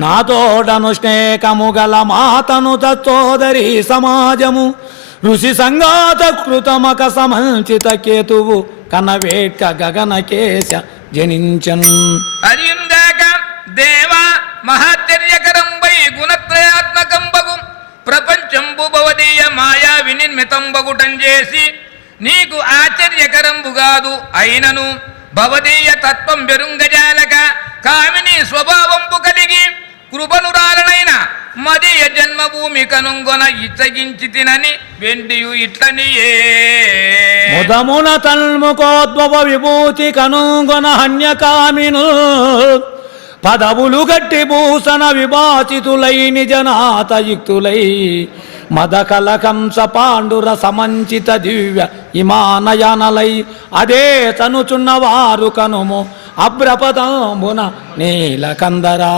నాతోడను స్నేహము గల మాతను తోదరి సమాజము ఋషి సంగాత కృతమక సమంచిత కేతువు కనవేట్క గగనకేశ జనించన్. అరియుందాక దేవ మహాచర్యకరంబై గుణత్రయాత్మకంబగు ప్రపంచంబు భవదీయ మాయా వినిర్మితంబగుటం చేసి నీకు ఆశ్చర్యకరంబుగాదు అయినను భవదీయ తత్వం బెరుంగజాలక కామిని స్వభావంబు కలిగి కృపనురాలనైన మదీయ జన్మభూమి కనుంగొన ఇచ్చగించి తినని వెండియు ఇట్లనియే. ముదమున తన్ముకోద్భవ విభూతి కనుంగొన హన్యకామిను పదవులు గట్టి భూషణ విభాసితులై నిజనాతయుక్తులై మదకలకంస పాండుర సమంచిత దివ్య ఇమానయనలై అదే తనుచున్నవారు కనుము అభ్రపదంబున నీలకందరా.